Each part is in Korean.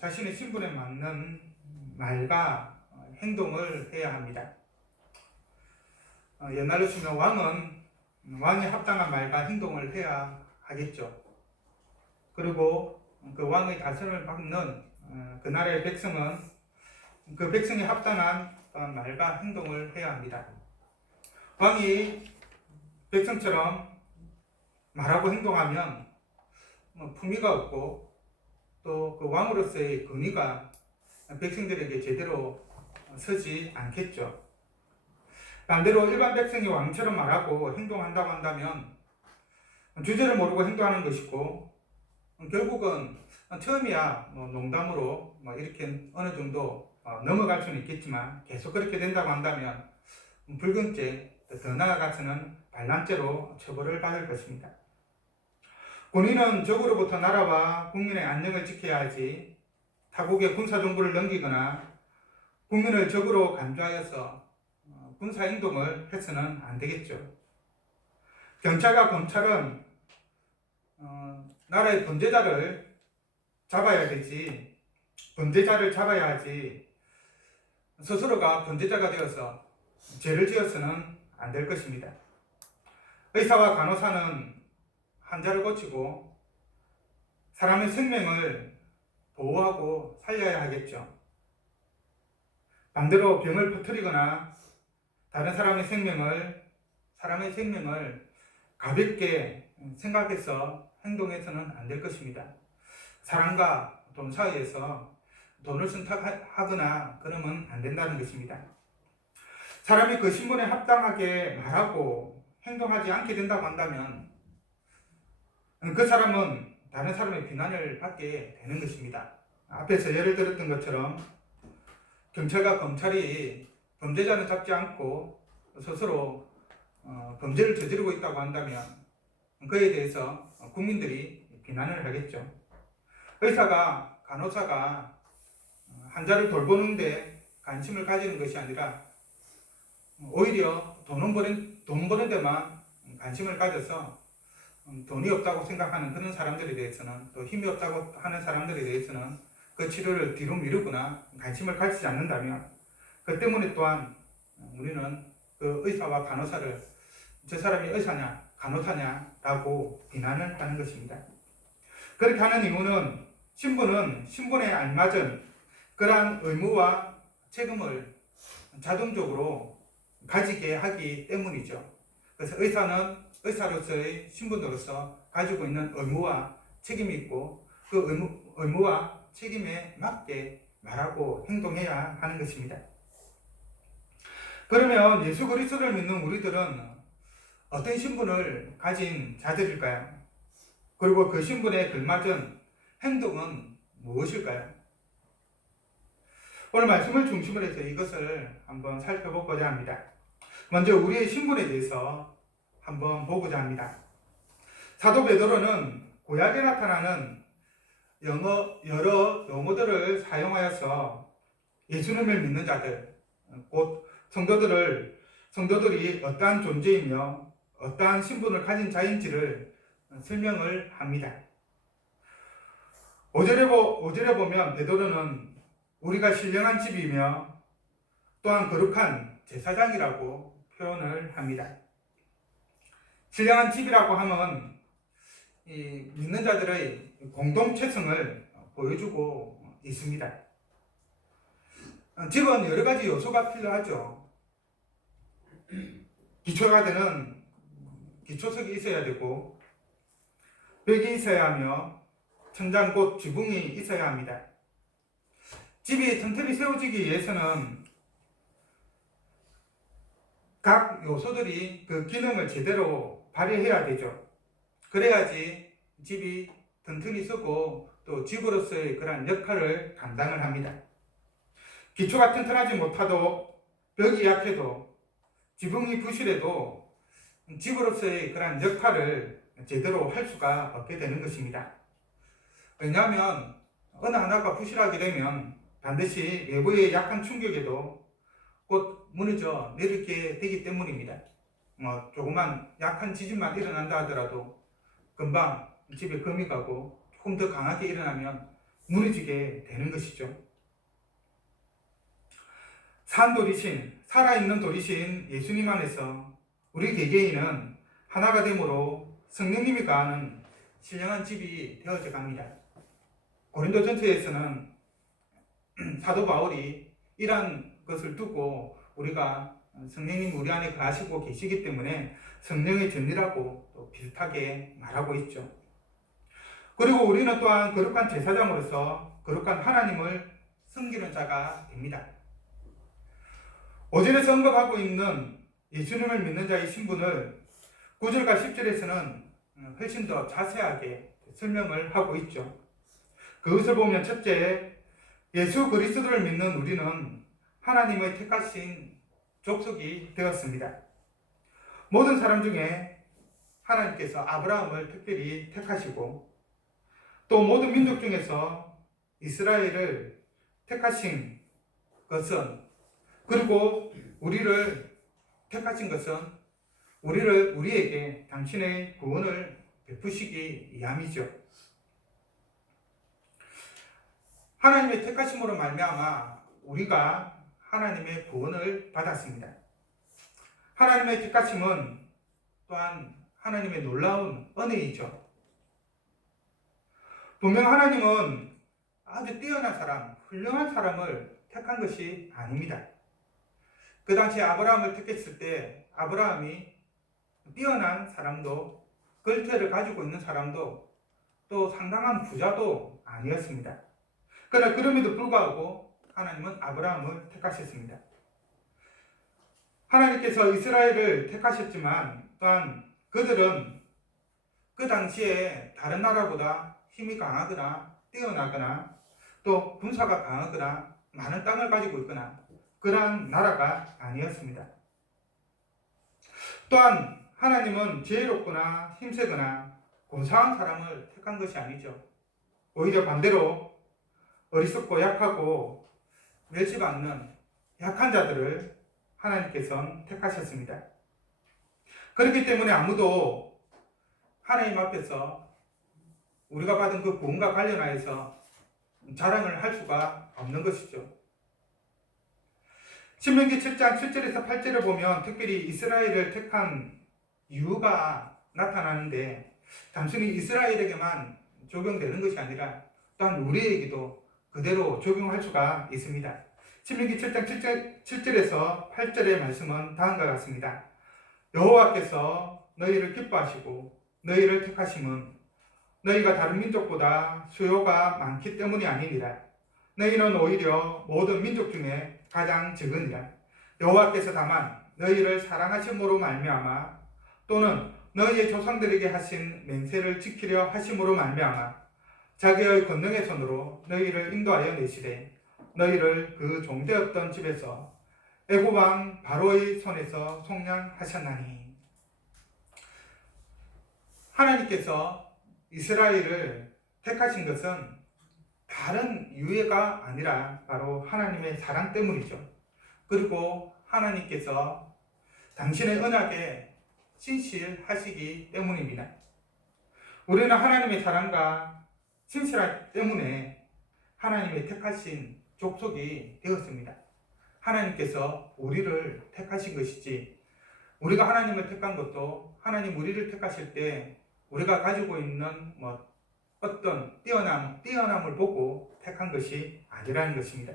자신의 신분에 맞는 말과 행동을 해야 합니다. 옛날로 치면 왕은 왕에 합당한 말과 행동을 해야 하겠죠. 그리고 그 왕의 다스림을 받는 그 나라의 백성은 그 백성에 합당한 말과 행동을 해야 합니다. 왕이 백성처럼 말하고 행동하면 품위가 없고 또 그 왕으로서의 권위가 백성들에게 제대로 서지 않겠죠. 반대로 일반 백성이 왕처럼 말하고 행동한다고 한다면 주제를 모르고 행동하는 것이고 결국은 처음이야 농담으로 이렇게 어느 정도 넘어갈 수는 있겠지만 계속 그렇게 된다고 한다면 불경죄, 더 나아가서는 반란죄로 처벌을 받을 것입니다. 군인은 적으로부터 나라와 국민의 안녕을 지켜야 하지 타국의 군사정부를 넘기거나 국민을 적으로 간주하여서 군사행동을 해서는 안 되겠죠. 경찰과 검찰은 나라의 범죄자를 잡아야 되지, 범죄자를 잡아야 하지 스스로가 범죄자가 되어서 죄를 지어서는 안 될 것입니다. 의사와 간호사는 환자를 고치고 사람의 생명을 보호하고 살려야 하겠죠. 반대로 병을 퍼뜨리거나 다른 사람의 생명을 가볍게 생각해서 행동해서는 안 될 것입니다. 사람과 돈 사이에서 돈을 선택하거나 그러면 안 된다는 것입니다. 사람이 그 신분에 합당하게 말하고 행동하지 않게 된다고 한다면 그 사람은 다른 사람의 비난을 받게 되는 것입니다. 앞에서 예를 들었던 것처럼 경찰과 검찰이 범죄자는 잡지 않고 스스로 범죄를 저지르고 있다고 한다면 그에 대해서 국민들이 비난을 하겠죠. 의사가, 간호사가 환자를 돌보는데 관심을 가지는 것이 아니라 오히려 돈 버는 데만 관심을 가져서 돈이 없다고 생각하는 그런 사람들에 대해서는, 또 힘이 없다고 하는 사람들에 대해서는 그 치료를 뒤로 미루거나 관심을 가지지 않는다면 그 때문에 또한 우리는 그 의사와 간호사를 저 사람이 의사냐 간호사냐 라고 비난을 하는 것입니다. 그렇게 하는 이유는 신분은 신분에 알맞은 그러한 의무와 책임을 자동적으로 가지게 하기 때문이죠. 그래서 의사는 의사로서의 신분으로서 가지고 있는 의무와 책임이 있고 그 의무와 책임에 맞게 말하고 행동해야 하는 것입니다. 그러면 예수 그리스도를 믿는 우리들은 어떤 신분을 가진 자들일까요? 그리고 그 신분에 걸맞은 행동은 무엇일까요? 오늘 말씀을 중심으로 해서 이것을 한번 살펴보고자 합니다. 먼저 우리의 신분에 대해서 한번 보고자 합니다. 사도 베드로는 구약에 나타나는 여러 용어들을 사용하여서 예수님을 믿는 자들, 곧 성도들이 어떠한 존재이며 어떠한 신분을 가진 자인지를 설명을 합니다. 5절에 보면 베드로는 우리가 신령한 집이며 또한 거룩한 제사장이라고 표현을 합니다. 신령한 집이라고 하면 이 믿는 자들의 공동체성을 보여주고 있습니다. 집은 여러 가지 요소가 필요하죠. 기초가 되는 기초석이 있어야 되고 벽이 있어야 하며 천장 곧 지붕이 있어야 합니다. 집이 튼튼히 세워지기 위해서는 각 요소들이 그 기능을 제대로 발휘해야 되죠. 그래야지 집이 튼튼히 서고 또 집으로서의 그러한 역할을 감당을 합니다. 기초가 튼튼하지 못하도 벽이 약해도 지붕이 부실해도 집으로서의 그러한 역할을 제대로 할 수가 없게 되는 것입니다. 왜냐하면 어느 하나가 부실하게 되면 반드시 외부의 약한 충격에도 곧 무너져 내리게 되기 때문입니다. 조그만 약한 지진만 일어난다 하더라도 금방 집에 금이 가고 조금 더 강하게 일어나면 무너지게 되는 것이죠. 산돌이신, 살아있는 돌이신 예수님 안에서 우리 개개인은 하나가 되므로 성령님이 가하는 신령한 집이 되어져 갑니다. 고린도전서에서는 사도 바울이 이러한 것을 두고 우리가 성령님 우리 안에 거하시고 계시기 때문에 성령의 전이라고 또 비슷하게 말하고 있죠. 그리고 우리는 또한 거룩한 제사장으로서 거룩한 하나님을 섬기는 자가 됩니다. 오전에서 언급하고 있는 예수님을 믿는 자의 신분을 9절과 10절에서는 훨씬 더 자세하게 설명을 하고 있죠. 그것을 보면 첫째, 예수 그리스도를 믿는 우리는 하나님의 택하신 족속이 되었습니다. 모든 사람 중에 하나님께서 아브라함을 특별히 택하시고 또 모든 민족 중에서 이스라엘을 택하신 것은, 그리고 우리를 택하신 것은 우리에게 당신의 구원을 베푸시기 위함이죠. 하나님의 택하심으로 말미암아 우리가 하나님의 구원을 받았습니다. 하나님의 택하심은 또한 하나님의 놀라운 은혜이죠. 분명 하나님은 아주 뛰어난 사람, 훌륭한 사람을 택한 것이 아닙니다. 그 당시에 아브라함을 택했을 때 아브라함이 뛰어난 사람도, 걸퇴를 가지고 있는 사람도, 또 상당한 부자도 아니었습니다. 그러나 그럼에도 불구하고 하나님은 아브라함을 택하셨습니다. 하나님께서 이스라엘을 택하셨지만 또한 그들은 그 당시에 다른 나라보다 힘이 강하거나 뛰어나거나 또 군사가 강하거나 많은 땅을 가지고 있거나 그러한 나라가 아니었습니다. 또한 하나님은 지혜롭거나 힘세거나 고상한 사람을 택한 것이 아니죠. 오히려 반대로 어리석고 약하고 멸시받는 약한 자들을 하나님께서는 택하셨습니다. 그렇기 때문에 아무도 하나님 앞에서 우리가 받은 그 구원과 관련하여서 자랑을 할 수가 없는 것이죠. 신명기 7장 7절에서 8절을 보면 특별히 이스라엘을 택한 이유가 나타나는데 단순히 이스라엘에게만 적용되는 것이 아니라 또한 우리에게도 그대로 적용할 수가 있습니다. 신명기 7장 7절에서 8절의 말씀은 다음과 같습니다. 여호와께서 너희를 기뻐하시고 너희를 택하심은 너희가 다른 민족보다 수요가 많기 때문이 아니니라. 너희는 오히려 모든 민족 중에 가장 적으니라. 여호와께서 다만 너희를 사랑하심으로 말미암아 또는 너희의 조상들에게 하신 맹세를 지키려 하심으로 말미암아 자기의 권능의 손으로 너희를 인도하여 내시되 너희를 그 종되었던 집에서 애굽 왕 바로의 손에서 속량하셨나니. 하나님께서 이스라엘을 택하신 것은 다른 이유가 아니라 바로 하나님의 사랑 때문이죠. 그리고 하나님께서 당신의 언약에 신실하시기 때문입니다. 우리는 하나님의 사랑과 신실하기 때문에 하나님의 택하신 족속이 되었습니다. 하나님께서 우리를 택하신 것이지 우리가 하나님을 택한 것도 하나님 우리를 택하실 때 우리가 가지고 있는 어떤 뛰어남을 보고 택한 것이 아니라는 것입니다.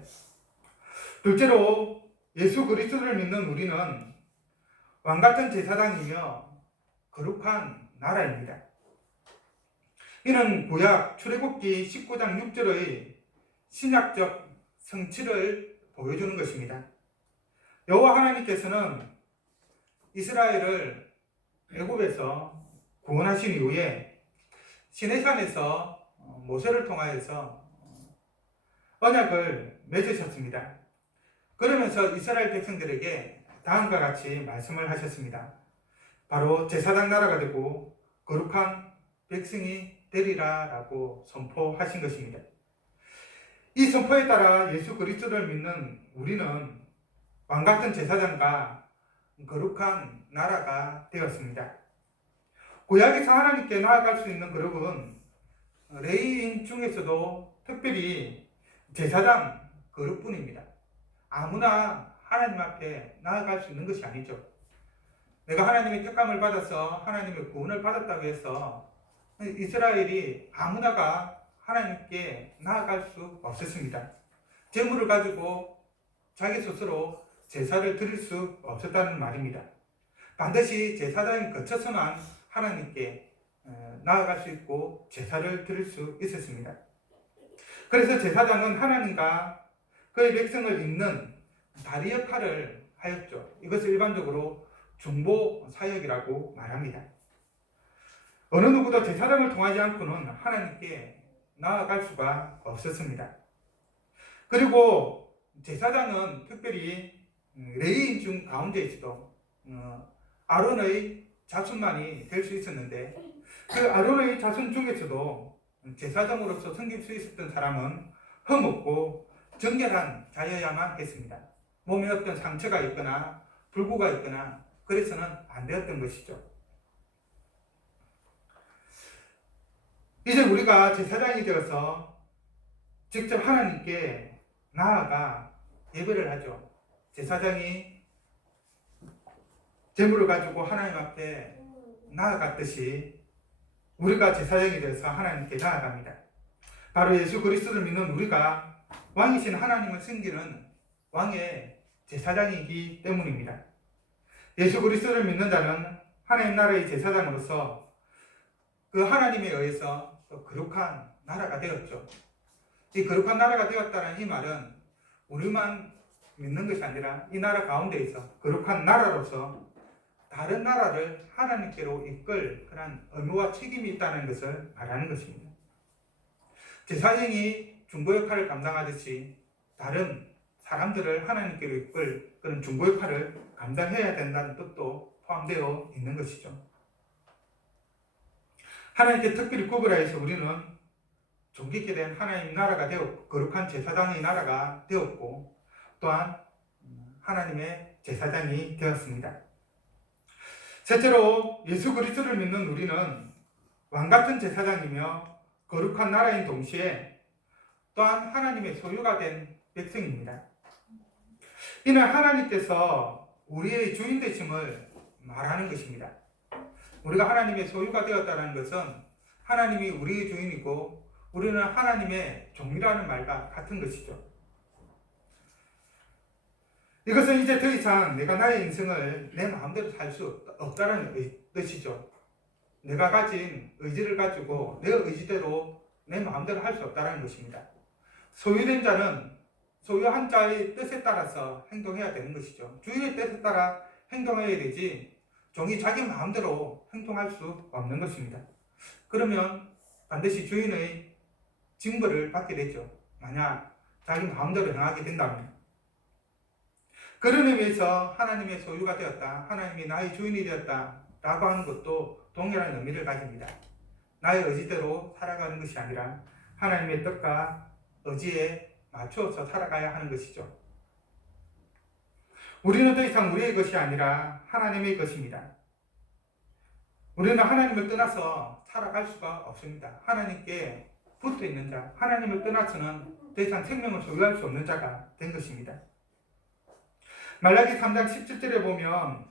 둘째로 예수 그리스도를 믿는 우리는 왕같은 제사장이며 거룩한 나라입니다. 이는 구약 출애굽기 19장 6절의 신약적 성취를 보여주는 것입니다. 여호와 하나님께서는 이스라엘을 애굽에서 구원하신 이후에 시내산에서 모세를 통하여서 언약을 맺으셨습니다. 그러면서 이스라엘 백성들에게 다음과 같이 말씀을 하셨습니다. 바로 제사장 나라가 되고 거룩한 백성이 되리라 라고 선포하신 것입니다. 이 선포에 따라 예수 그리스도를 믿는 우리는 왕같은 제사장과 거룩한 나라가 되었습니다. 구약에서 하나님께 나아갈 수 있는 그룹은 레위인 중에서도 특별히 제사장 그릇뿐입니다. 아무나 하나님 앞에 나아갈 수 있는 것이 아니죠. 내가 하나님의 특감을 받아서 하나님의 구원을 받았다고 해서 이스라엘이 아무나가 하나님께 나아갈 수 없었습니다. 재물을 가지고 자기 스스로 제사를 드릴 수 없었다는 말입니다. 반드시 제사장이 거쳐서만 하나님께 나아갈 수 있고 제사를 드릴 수 있었습니다. 그래서 제사장은 하나님과 그의 백성을 잇는 다리 역할을 하였죠. 이것을 일반적으로 중보 사역이라고 말합니다. 어느 누구도 제사장을 통하지 않고는 하나님께 나아갈 수가 없었습니다. 그리고 제사장은 특별히 레위인 중 가운데에서도 아론의 자손만이 될 수 있었는데, 그 아론의 자손 중에서도 제사장으로서 섬길 수 있었던 사람은 흠없고 정결한 자여야만 했습니다. 몸에 어떤 상처가 있거나 불구가 있거나 그래서는 안 되었던 것이죠. 이제 우리가 제사장이 되어서 직접 하나님께 나아가 예배를 하죠. 제사장이 제물을 가지고 하나님 앞에 나아갔듯이 우리가 제사장이 되어서 하나님께 나아갑니다. 바로 예수 그리스도를 믿는 우리가 왕이신 하나님을 섬기는 왕의 제사장이기 때문입니다. 예수 그리스도를 믿는 자는 하나님 나라의 제사장으로서 그 하나님에 의해서 거룩한 나라가 되었죠. 이 거룩한 나라가 되었다는 이 말은 우리만 믿는 것이 아니라 이 나라 가운데에서 거룩한 나라로서 다른 나라를 하나님께로 이끌 그런 의무와 책임이 있다는 것을 말하는 것입니다. 제사장이 중보 역할을 감당하듯이 다른 사람들을 하나님께로 이끌 그런 중보 역할을 감당해야 된다는 뜻도 포함되어 있는 것이죠. 하나님께 특별히 구별하여서 우리는 존귀케 된 하나님 나라가 되었고 거룩한 제사장의 나라가 되었고 또한 하나님의 제사장이 되었습니다. 셋째로 예수 그리스도를 믿는 우리는 왕같은 제사장이며 거룩한 나라인 동시에 또한 하나님의 소유가 된 백성입니다. 이는 하나님께서 우리의 주인 되심을 말하는 것입니다. 우리가 하나님의 소유가 되었다는 것은 하나님이 우리의 주인이고 우리는 하나님의 종이라는 말과 같은 것이죠. 이것은 이제 더 이상 내가 나의 인생을 내 마음대로 살 수 없다는 뜻이죠. 내가 가진 의지를 가지고 내 의지대로 내 마음대로 할 수 없다는 것입니다. 소유된 자는 소유한 자의 뜻에 따라서 행동해야 되는 것이죠. 주인의 뜻에 따라 행동해야 되지 종이 자기 마음대로 행동할 수 없는 것입니다. 그러면 반드시 주인의 징벌을 받게 되죠. 만약 자기 마음대로 행하게 된다면. 그런 의미에서 하나님의 소유가 되었다, 하나님이 나의 주인이 되었다 라고 하는 것도 동일한 의미를 가집니다. 나의 의지대로 살아가는 것이 아니라 하나님의 뜻과 의지에 맞추어서 살아가야 하는 것이죠. 우리는 더 이상 우리의 것이 아니라 하나님의 것입니다. 우리는 하나님을 떠나서 살아갈 수가 없습니다. 하나님께 붙어 있는 자, 하나님을 떠나서는 더 이상 생명을 소유할 수 없는 자가 된 것입니다. 말라기 3장 17절에 보면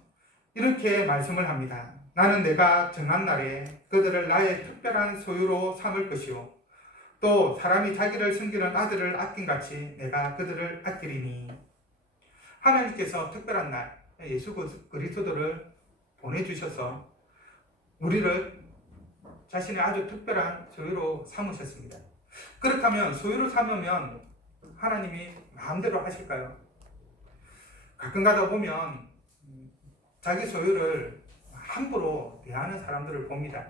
이렇게 말씀을 합니다. 나는 내가 정한 날에 그들을 나의 특별한 소유로 삼을 것이요 또 사람이 자기를 섬기는 아들을 아낀같이 내가 그들을 아끼리니. 하나님께서 특별한 날 예수 그리스도를 보내주셔서 우리를 자신의 아주 특별한 소유로 삼으셨습니다. 그렇다면 소유로 삼으면 하나님이 마음대로 하실까요? 가끔 가다 보면 자기 소유를 함부로 대하는 사람들을 봅니다.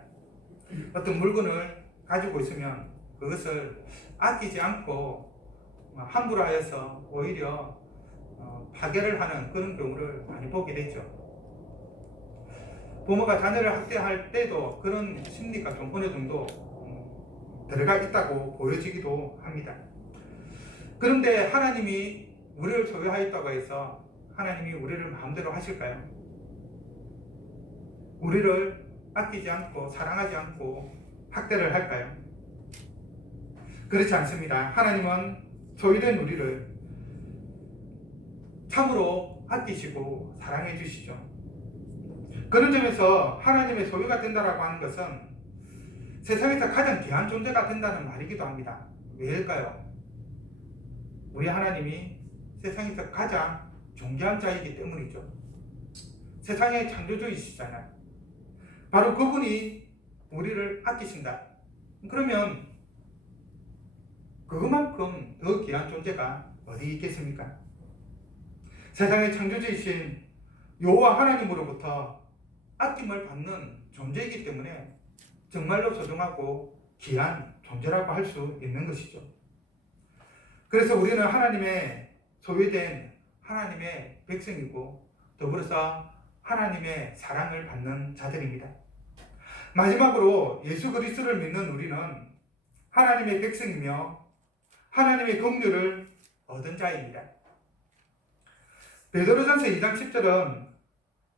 어떤 물건을 가지고 있으면 그것을 아끼지 않고 함부로 하여서 오히려 파괴를 하는 그런 경우를 많이 보게 되죠. 부모가 자녀를 학대할 때도 그런 심리가 좀 어느 정도 들어가 있다고 보여지기도 합니다. 그런데 하나님이 우리를 소유하였다고 해서 하나님이 우리를 마음대로 하실까요? 우리를 아끼지 않고 사랑하지 않고 학대를 할까요? 그렇지 않습니다. 하나님은 소유된 우리를 참으로 아끼시고 사랑해 주시죠. 그런 점에서 하나님의 소유가 된다라고 하는 것은 세상에서 가장 귀한 존재가 된다는 말이기도 합니다. 왜일까요? 우리 하나님이 세상에서 가장 존귀한 자이기 때문이죠. 세상의 창조주이시잖아요. 바로 그분이 우리를 아끼신다. 그러면 그만큼 더 귀한 존재가 어디 있겠습니까? 세상의 창조주이신 여호와 하나님으로부터 아낌을 받는 존재이기 때문에 정말로 소중하고 귀한 존재라고 할 수 있는 것이죠. 그래서 우리는 하나님의 소유된 하나님의 백성이고 더불어서 하나님의 사랑을 받는 자들입니다. 마지막으로 예수 그리스도를 믿는 우리는 하나님의 백성이며 하나님의 긍휼을 얻은 자입니다. 베드로전서 2장 10절은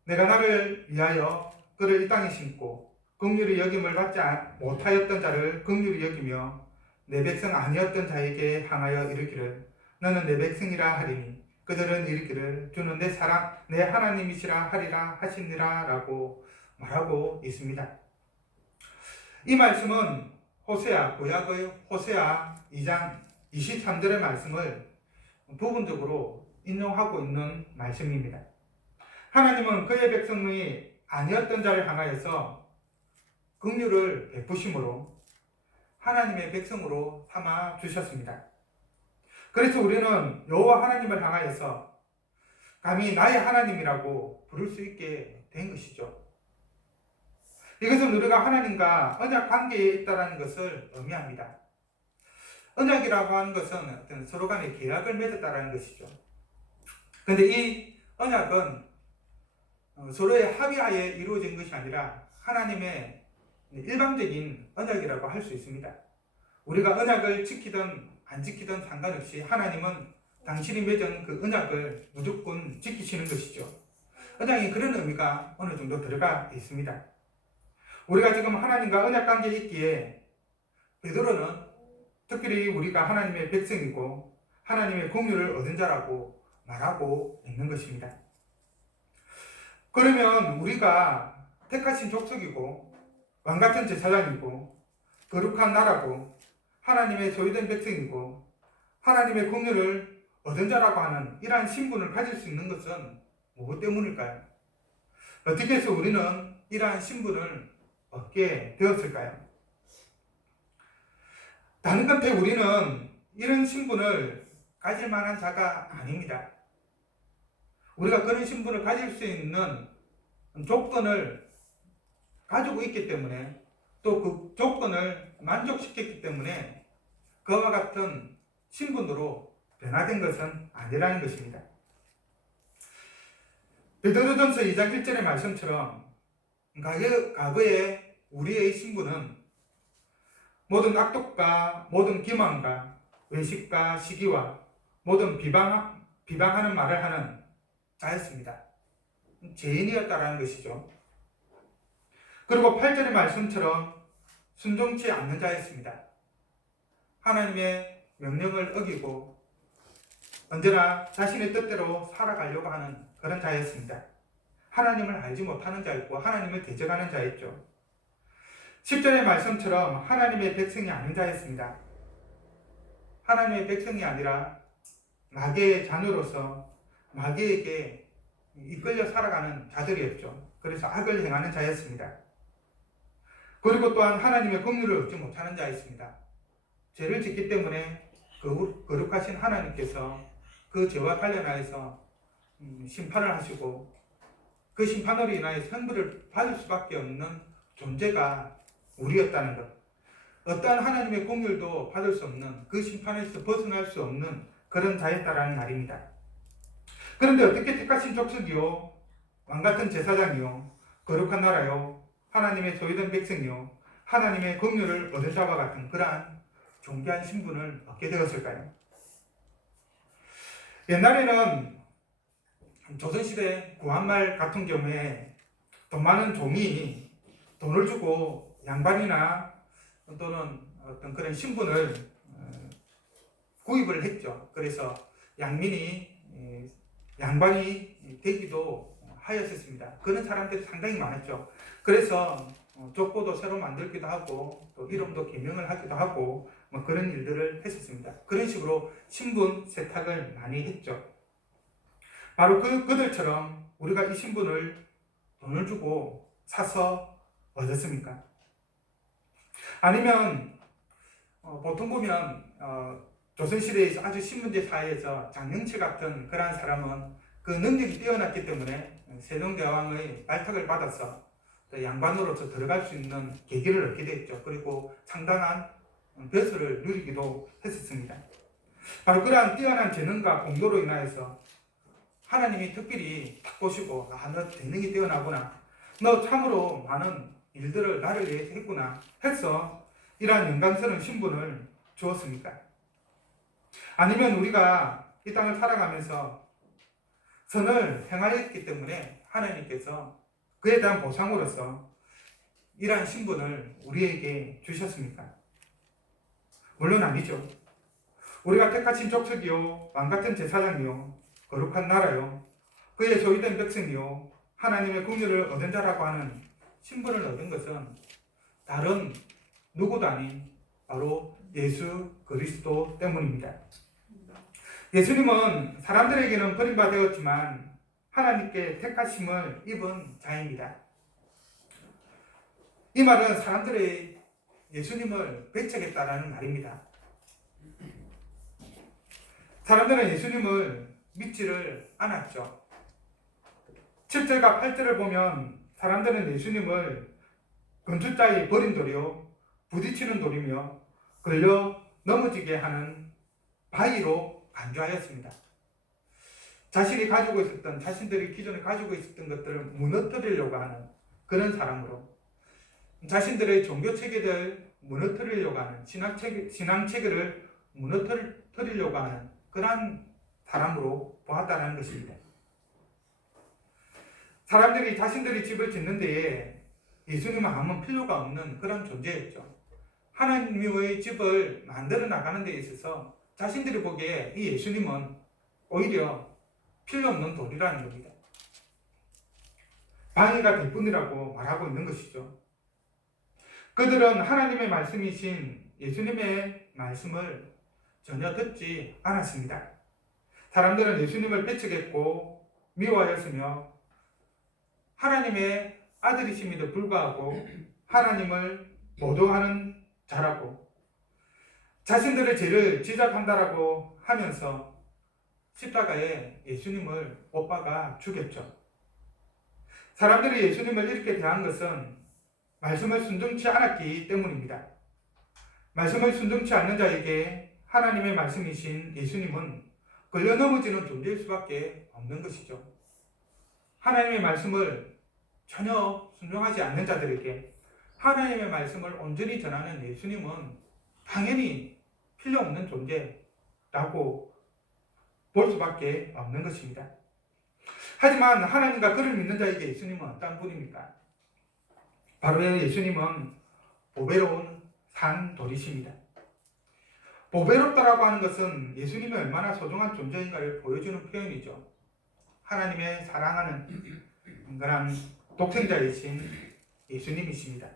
내가 나를 위하여 그를 이 땅에 심고 긍휼히 여김을 받지 못하였던 자를 긍휼히 여기며 내 백성 아니었던 자에게 향하여 이르기를 너는 내 백성이라 하리니 그들은 이르기를 주는 내 사랑 내 하나님이시라 하리라 하시니라 라고 말하고 있습니다. 이 말씀은 호세아 구약의 호세아 2장 23절의 말씀을 부분적으로 인용하고 있는 말씀입니다. 하나님은 그의 백성이 아니었던 자를 향하여서 긍휼을 베푸심으로 하나님의 백성으로 삼아 주셨습니다. 그래서 우리는 여호와 하나님을 향하여서 감히 나의 하나님이라고 부를 수 있게 된 것이죠. 이것은 우리가 하나님과 언약 관계에 있다는 것을 의미합니다. 언약이라고 하는 것은 어떤 서로 간의 계약을 맺었다는 것이죠. 그런데 이 언약은 서로의 합의하에 이루어진 것이 아니라 하나님의 일방적인 언약이라고 할 수 있습니다. 우리가 언약을 지키든 안 지키든 상관없이 하나님은 당신이 맺은 그 언약을 무조건 지키시는 것이죠. 언약이 그런 의미가 어느 정도 들어가 있습니다. 우리가 지금 하나님과 언약 관계에 있기에 베드로는 특별히 우리가 하나님의 백성이고 하나님의 긍휼을 얻은 자라고 말하고 있는 것입니다. 그러면 우리가 택하신 족속이고 왕같은 제사장이고 거룩한 나라고 하나님의 소유된 백성이고 하나님의 긍휼을 얻은 자라고 하는 이러한 신분을 가질 수 있는 것은 무엇 때문일까요? 어떻게 해서 우리는 이러한 신분을 얻게 되었을까요? 다른 건데 우리는 이런 신분을 가질 만한 자가 아닙니다. 우리가 그런 신분을 가질 수 있는 조건을 가지고 있기 때문에 또 그 조건을 만족시켰기 때문에 그와 같은 신분으로 변화된 것은 아니라는 것입니다. 베드로전서 2장 1절의 말씀처럼 과거의 우리의 신분은 모든 악독과 모든 기만과 외식과 시기와 모든 비방하는 말을 하는 자였습니다. 죄인이었다라는 것이죠. 그리고 8절의 말씀처럼 순종치 않는 자였습니다. 하나님의 명령을 어기고 언제나 자신의 뜻대로 살아가려고 하는 그런 자였습니다. 하나님을 알지 못하는 자였고 하나님을 대적하는 자였죠. 10절의 말씀처럼 하나님의 백성이 아닌 자였습니다. 하나님의 백성이 아니라 마귀의 자녀로서 마귀에게 이끌려 살아가는 자들이었죠. 그래서 악을 행하는 자였습니다. 그리고 또한 하나님의 긍휼을 얻지 못하는 자였습니다. 죄를 짓기 때문에 거룩하신 하나님께서 그 죄와 관련하여서 심판을 하시고 그 심판으로 인하여 형벌을 받을 수밖에 없는 존재가 우리였다는 것. 어떠한 하나님의 긍휼도 받을 수 없는 그 심판에서 벗어날 수 없는 그런 자였다라는 말입니다. 그런데 어떻게 택하신 족속이요 왕같은 제사장이요 거룩한 나라요 하나님의 소유된 백성이요 하나님의 긍휼을 얻은 자와 같은 그러한 존귀한 신분을 얻게 되었을까요? 옛날에는 조선시대 구한말 같은 경우에 돈 많은 종이 돈을 주고 양반이나 또는 어떤 그런 신분을 구입을 했죠. 그래서 양반이 되기도 하였었습니다. 그런 사람들이 상당히 많았죠. 그래서 족보도 새로 만들기도 하고 또 이름도 개명을 하기도 하고 뭐 그런 일들을 했었습니다. 그런 식으로 신분 세탁을 많이 했죠. 바로 그들처럼 우리가 이 신분을 돈을 주고 사서 얻었습니까? 아니면 보통 보면 조선시대에 아주 신문제 사회에서 장영철 같은 그러한 사람은 그 능력이 뛰어났기 때문에 세종대왕의 발탁을 받아서 양반으로서 들어갈 수 있는 계기를 얻게 됐죠. 그리고 상당한 벼슬을 누리기도 했었습니다. 바로 그러한 뛰어난 재능과 공로로 인하여서 하나님이 특별히 딱 보시고 너 재능이 뛰어나구나, 너 참으로 많은 일들을 나를 위해서 했구나 해서 이러한 영광스러운 신분을 주었습니까? 아니면 우리가 이 땅을 살아가면서 선을 행하였기 때문에 하나님께서 그에 대한 보상으로서 이러한 신분을 우리에게 주셨습니까? 물론 아니죠. 우리가 택하신 족속이요 왕같은 제사장이요 거룩한 나라요 그의 소유된 백성이요 하나님의 긍휼을 얻은 자라고 하는 신분을 얻은 것은 다른 누구도 아닌 바로 예수 그리스도 때문입니다. 예수님은 사람들에게는 버림받았지만 하나님께 택하심을 입은 자입니다. 이 말은 사람들의 예수님을 배척했다라는 말입니다. 사람들은 예수님을 믿지를 않았죠. 7절과 8절을 보면 사람들은 예수님을 건축자의 버린 돌이요 부딪히는 돌이며 걸려 넘어지게 하는 바위로 간주하였습니다. 자신들이 기존에 가지고 있었던 것들을 무너뜨리려고 하는 그런 사람으로, 자신들의 종교 체계를 무너뜨리려고 하는 신앙 체계를 무너뜨리려고 하는 그러한 사람으로 보았다는 것입니다. 사람들이 자신들이 집을 짓는 데에 예수님은 아무 필요가 없는 그런 존재였죠. 하나님의 집을 만들어 나가는 데 있어서 자신들이 보기에 이 예수님은 오히려 필요 없는 돌이라는 겁니다. 방해가 될 뿐이라고 말하고 있는 것이죠. 그들은 하나님의 말씀이신 예수님의 말씀을 전혀 듣지 않았습니다. 사람들은 예수님을 배척했고 미워하였으며 하나님의 아들이심에도 불구하고 하나님을 모독하는 자라고 자신들의 죄를 지적한다라고 하면서 십자가에 예수님을 못 박아 죽였죠. 사람들이 예수님을 이렇게 대한 것은 말씀을 순종치 않았기 때문입니다. 말씀을 순종치 않는 자에게 하나님의 말씀이신 예수님은 걸려 넘어지는 존재일 수밖에 없는 것이죠. 하나님의 말씀을 전혀 순종하지 않는 자들에게 하나님의 말씀을 온전히 전하는 예수님은 당연히 필요 없는 존재라고 볼 수밖에 없는 것입니다. 하지만 하나님과 그를 믿는 자에게 예수님은 어떤 분입니까? 바로 예수님은 보배로운 산돌이십니다. 보배롭다라고 하는 것은 예수님이 얼마나 소중한 존재인가를 보여주는 표현이죠. 하나님의 사랑하는 그런 독생자이신 예수님이십니다.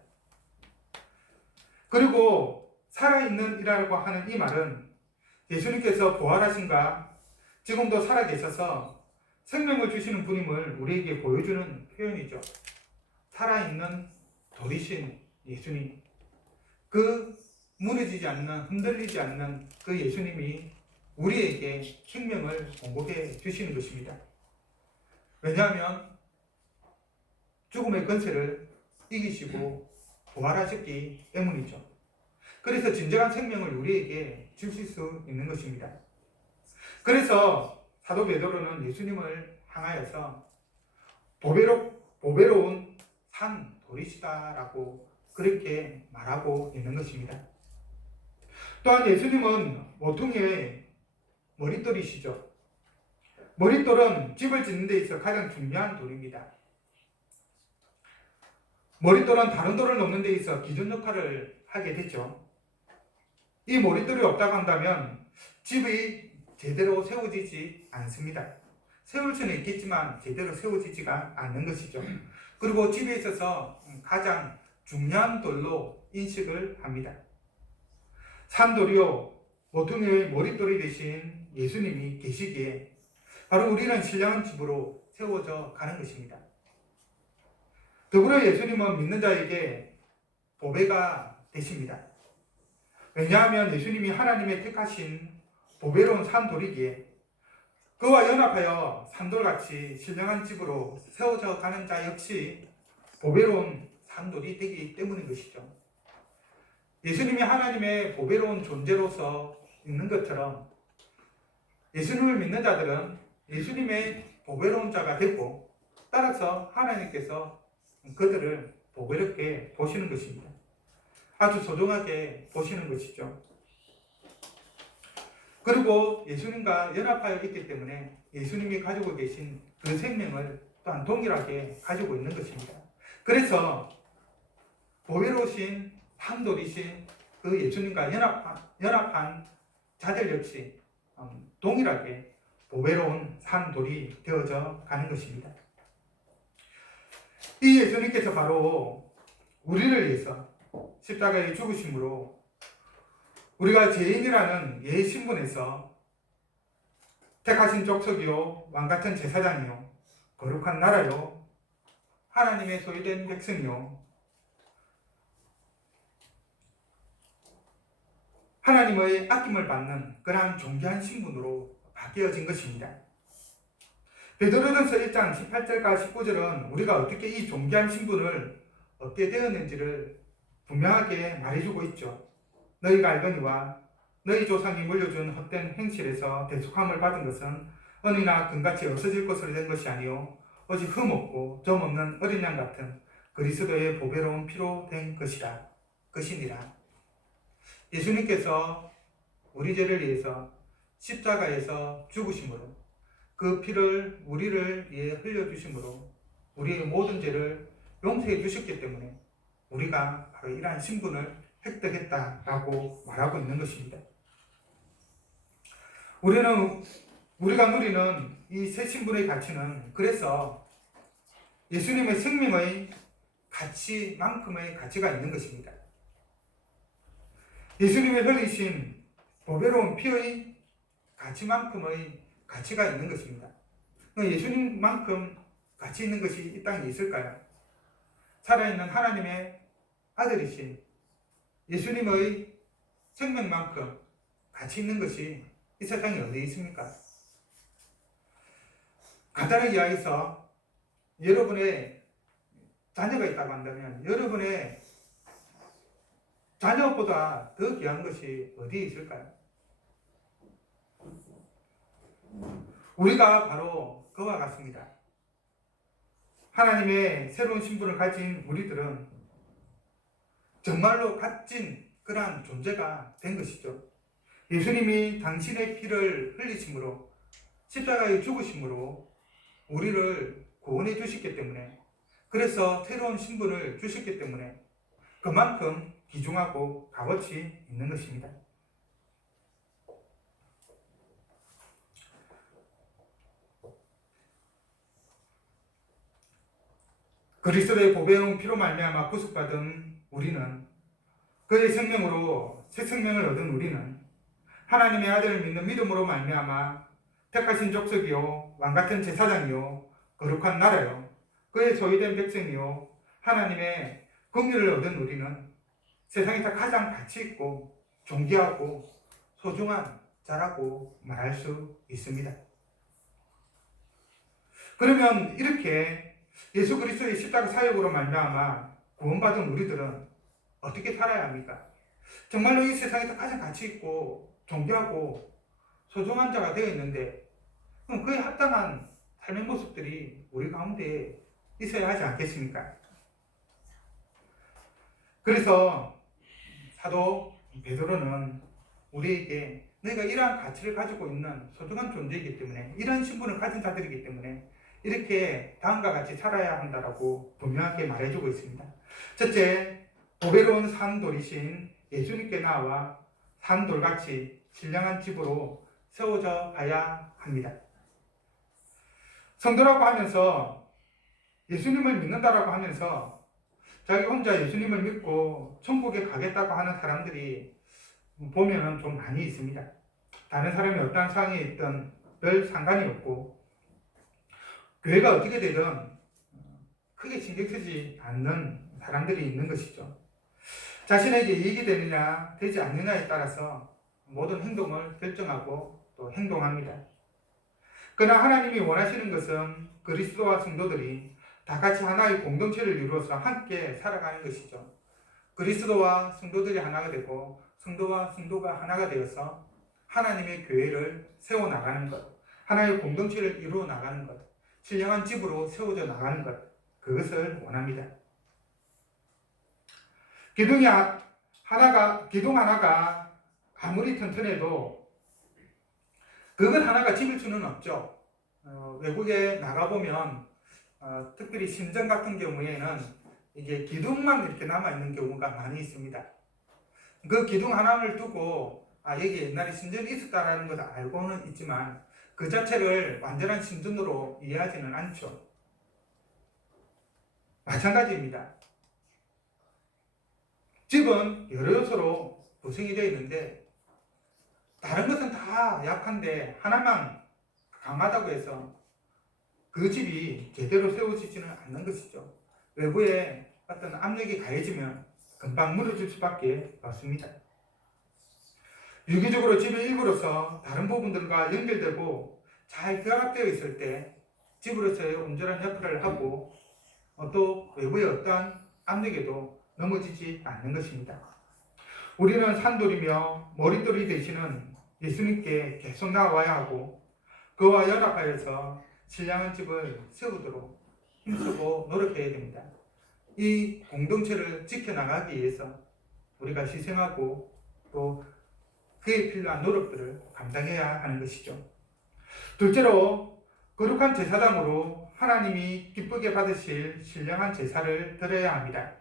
그리고 살아있는 이라고 하는 이 말은 예수님께서 부활하신가 지금도 살아계셔서 생명을 주시는 분임을 우리에게 보여주는 표현이죠. 살아있는 돌이신 예수님, 그 무너지지 않는, 흔들리지 않는 그 예수님이 우리에게 생명을 공급해 주시는 것입니다. 왜냐하면 죽음의 권세를 이기시고 부활하셨기 때문이죠. 그래서 진정한 생명을 우리에게 주실 수 있는 것입니다. 그래서 사도 베드로는 예수님을 향하여서 보배로운 산 돌이시다라고 그렇게 말하고 있는 것입니다. 또한 예수님은 모퉁이의 머릿돌이시죠. 머릿돌은 집을 짓는 데 있어 가장 중요한 돌입니다. 머릿돌은 다른 돌을 놓는 데 있어 기준 역할을 하게 되죠. 이 머릿돌이 없다고 한다면 집이 제대로 세워지지 않습니다. 세울 수는 있겠지만 제대로 세워지지가 않는 것이죠. 그리고 집에 있어서 가장 중요한 돌로 인식을 합니다. 산돌이요 모퉁이의 머릿돌이 되신 예수님이 계시기에 바로 우리는 신령한 집으로 세워져 가는 것입니다. 더불어 예수님은 믿는 자에게 보배가 되십니다. 왜냐하면 예수님이 하나님의 택하신 보배로운 산돌이기에 그와 연합하여 산돌같이 신령한 집으로 세워져 가는 자 역시 보배로운 산돌이 되기 때문인 것이죠. 예수님이 하나님의 보배로운 존재로서 있는 것처럼 예수님을 믿는 자들은 예수님의 보배로운 자가 되고 따라서 하나님께서 그들을 보배롭게 보시는 것입니다. 아주 소중하게 보시는 것이죠. 그리고 예수님과 연합하여 있기 때문에 예수님이 가지고 계신 그 생명을 또한 동일하게 가지고 있는 것입니다. 그래서 보배로우신 산돌이신 그 예수님과 연합한 자들 역시 동일하게 보배로운 산돌이 되어져 가는 것입니다. 이 예수님께서 바로 우리를 위해서 십자가에 죽으심으로 우리가 죄인이라는 예 신분에서 택하신 족속이요 왕같은 제사장이요 거룩한 나라요 하나님의 소유된 백성이요 하나님의 아낌을 받는 그러한 존귀한 신분으로 바뀌어진 것입니다. 베드로전서 1장 18절과 19절은 우리가 어떻게 이 존귀한 신분을 얻게 되었는지를 분명하게 말해주고 있죠. 너희가 알거니와 너희 조상이 물려준 헛된 행실에서 대속함을 받은 것은 은이나 금같이 없어질 것으로 된 것이 아니요 오직 흠없고 점없는 어린 양 같은 그리스도의 보배로운 피로 된 것이니라. 예수님께서 우리 죄를 위해서 십자가에서 죽으심으로 그 피를 우리를 위해 흘려주심으로 우리의 모든 죄를 용서해 주셨기 때문에 우리가 바로 이러한 신분을 획득했다라고 말하고 있는 것입니다. 우리가 누리는 이 새 신분의 가치는 그래서 예수님의 생명의 가치만큼의 가치가 있는 것입니다. 예수님의 흘리신 보배로운 피의 가치만큼의 가치가 있는 것입니다. 예수님만큼 가치 있는 것이 이 땅에 있을까요? 살아있는 하나님의 아들이신 예수님의 생명만큼 가치 있는 것이 이 세상에 어디 있습니까? 간단하게 이야기해서 여러분의 자녀가 있다고 한다면 여러분의 자녀보다 더 귀한 것이 어디에 있을까요? 우리가 바로 그와 같습니다. 하나님의 새로운 신분을 가진 우리들은 정말로 값진 그러한 존재가 된 것이죠. 예수님이 당신의 피를 흘리심으로 십자가에 죽으심으로 우리를 구원해 주셨기 때문에 그래서 새로운 신분을 주셨기 때문에 그만큼 귀중하고 값어치 있는 것입니다. 그리스도의 보배로운 피로 말미암아 구속받은 우리는 그의 생명으로 새 생명을 얻은 우리는 하나님의 아들을 믿는 믿음으로 말미암아 택하신 족속이요 왕같은 제사장이요 거룩한 나라요 그의 소유된 백성이요 하나님의 긍휼을 얻은 우리는 세상에서 가장 가치 있고 존귀하고 소중한 자라고 말할 수 있습니다. 그러면 이렇게 예수 그리스도의 십자가 사역으로 말미암아 구원받은 우리들은 어떻게 살아야 합니까? 정말로 이 세상에서 가장 가치 있고 존귀하고 소중한 자가 되어 있는데 그럼 그에 합당한 삶의 모습들이 우리 가운데 있어야 하지 않겠습니까? 그래서 사도 베드로는 우리에게 너희가 이러한 가치를 가지고 있는 소중한 존재이기 때문에 이러한 신분을 가진 자들이기 때문에 이렇게 다음과 같이 살아야 한다라고 분명하게 말해주고 있습니다. 첫째, 보배로운 산돌이신 예수님께 나와 산돌같이 신령한 집으로 세워져 가야 합니다. 성도라고 하면서 예수님을 믿는다라고 하면서 자기 혼자 예수님을 믿고 천국에 가겠다고 하는 사람들이 보면은 좀 많이 있습니다. 다른 사람이 어떠한 상황에 있든 별 상관이 없고 교회가 어떻게 되든 크게 신경 쓰지 않는 사람들이 있는 것이죠. 자신에게 이익이 되느냐 되지 않느냐에 따라서 모든 행동을 결정하고 또 행동합니다. 그러나 하나님이 원하시는 것은 그리스도와 성도들이 다 같이 하나의 공동체를 이루어서 함께 살아가는 것이죠. 그리스도와 성도들이 하나가 되고 성도와 성도가 하나가 되어서 하나님의 교회를 세워나가는 것, 하나의 공동체를 이루어 나가는 것, 신령한 집으로 세워져 나가는 것, 그것을 원합니다. 기둥 하나가 아무리 튼튼해도 그것 하나가 집일 수는 없죠. 외국에 나가보면 특별히 신전 같은 경우에는 이게 기둥만 이렇게 남아있는 경우가 많이 있습니다. 그 기둥 하나를 두고 여기 옛날에 신전이 있었다라는 것을 알고는 있지만 그 자체를 완전한 신전으로 이해하지는 않죠. 마찬가지입니다. 집은 여러 요소로 구성이 되어 있는데 다른 것은 다 약한데 하나만 강하다고 해서 그 집이 제대로 세워지지는 않는 것이죠. 외부에 어떤 압력이 가해지면 금방 무너질 수밖에 없습니다. 유기적으로 집의 일부로서 다른 부분들과 연결되고 잘 결합되어 있을 때 집으로서의 온전한 역할을 하고 또 외부의 어떠한 압력에도 넘어지지 않는 것입니다. 우리는 산돌이며 머릿돌이 되시는 예수님께 계속 나와야 하고 그와 연합하여서 신령한 집을 세우도록 힘쓰고 노력해야 됩니다. 이 공동체를 지켜나가기 위해서 우리가 희생하고 또 그에 필요한 노력들을 감당해야 하는 것이죠. 둘째로 거룩한 제사장으로 하나님이 기쁘게 받으실 신령한 제사를 드려야 합니다.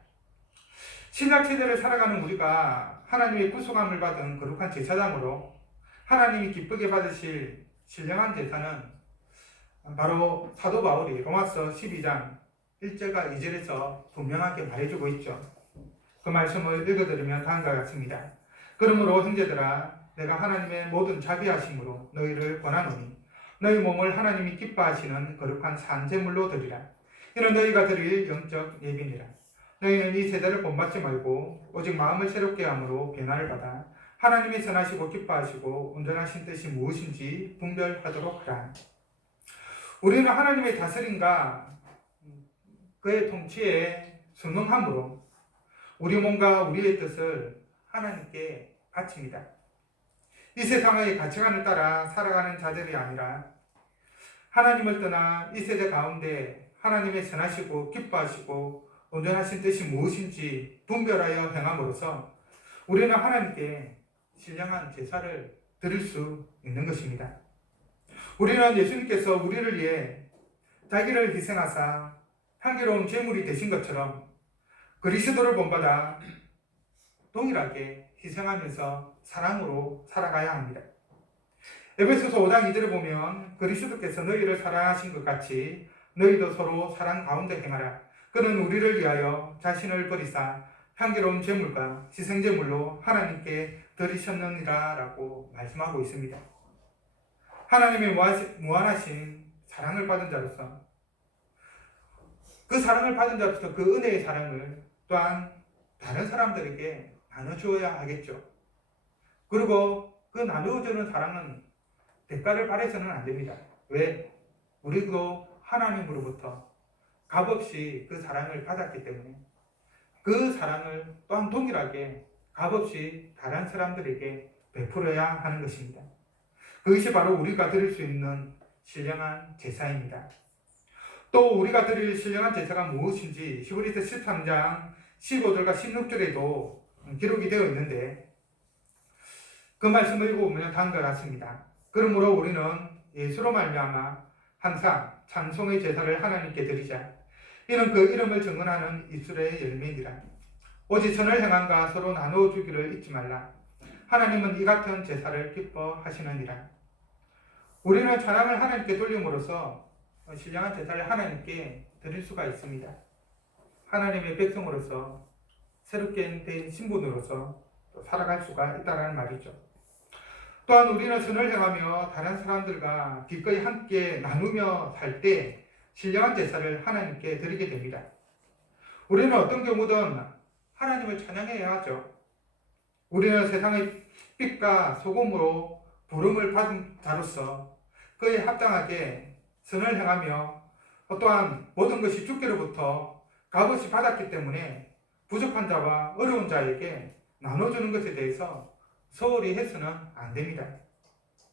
신약 세대를 살아가는 우리가 하나님의 구속함을 받은 거룩한 제사장으로 하나님이 기쁘게 받으실 신령한 제사는 바로 사도 바울이 로마서 12장 1절과 2절에서 분명하게 말해주고 있죠. 그 말씀을 읽어드리면 다음과 같습니다. 그러므로 형제들아 내가 하나님의 모든 자비하심으로 너희를 권하노니 너희 몸을 하나님이 기뻐하시는 거룩한 산제물로 드리라. 이는 너희가 드릴 영적 예비니라. 너희는 이 세대를 본받지 말고 오직 마음을 새롭게 함으로 변화를 받아 하나님이 선하시고 기뻐하시고 온전하신 뜻이 무엇인지 분별하도록 하라. 우리는 하나님의 다스림과 그의 통치에 순응함으로 우리 몸과 우리의 뜻을 하나님께 바칩니다. 이 세상의 가치관을 따라 살아가는 자들이 아니라 하나님을 떠나 이 세대 가운데 하나님의 선하시고 기뻐하시고 온전하신 뜻이 무엇인지 분별하여 행함으로써 우리는 하나님께 신령한 제사를 드릴 수 있는 것입니다. 우리는 예수님께서 우리를 위해 자기를 희생하사 향기로운 제물이 되신 것처럼 그리스도를 본받아 동일하게 희생하면서 사랑으로 살아가야 합니다. 에베소서 5장 2절에 보면 그리스도께서 너희를 사랑하신 것 같이 너희도 서로 사랑 가운데 행하라. 그는 우리를 위하여 자신을 버리사 향기로운 제물과 희생제물로 하나님께 드리셨느니라 라고 말씀하고 있습니다. 하나님의 무한하신 사랑을 받은 자로서 그 사랑을 받은 자로서 그 은혜의 사랑을 또한 다른 사람들에게 나눠주어야 하겠죠. 그리고 그 나누어주는 사랑은 대가를 바라서는 안 됩니다. 왜? 우리도 하나님으로부터 값없이 그 사랑을 받았기 때문에 그 사랑을 또한 동일하게 값없이 다른 사람들에게 베풀어야 하는 것입니다. 그것이 바로 우리가 드릴 수 있는 신령한 제사입니다. 또 우리가 드릴 신령한 제사가 무엇인지 히브리서 13장 15절과 16절에도 기록이 되어 있는데 그 말씀을 읽어보면 다음과 같습니다. 그러므로 우리는 예수로 말미암아 항상 찬송의 제사를 하나님께 드리자. 이는 그 이름을 증언하는 입술의 열매니라. 오직 선을 행함과 서로 나누어 주기를 잊지 말라. 하나님은 이 같은 제사를 기뻐하시느니라. 우리는 찬양을 하나님께 돌림으로써 신령한 제사를 하나님께 드릴 수가 있습니다. 하나님의 백성으로서 새롭게 된 신분으로서 살아갈 수가 있다는 말이죠. 또한 우리는 선을 행하며 다른 사람들과 기꺼이 함께 나누며 살 때 신령한 제사를 하나님께 드리게 됩니다. 우리는 어떤 경우든 하나님을 찬양해야 하죠. 우리는 세상의 빛과 소금으로 부름을 받은 자로서 그에 합당하게 선을 행하며 또한 모든 것이 주께로부터 값없이 받았기 때문에 부족한 자와 어려운 자에게 나눠주는 것에 대해서 소홀히 해서는 안 됩니다.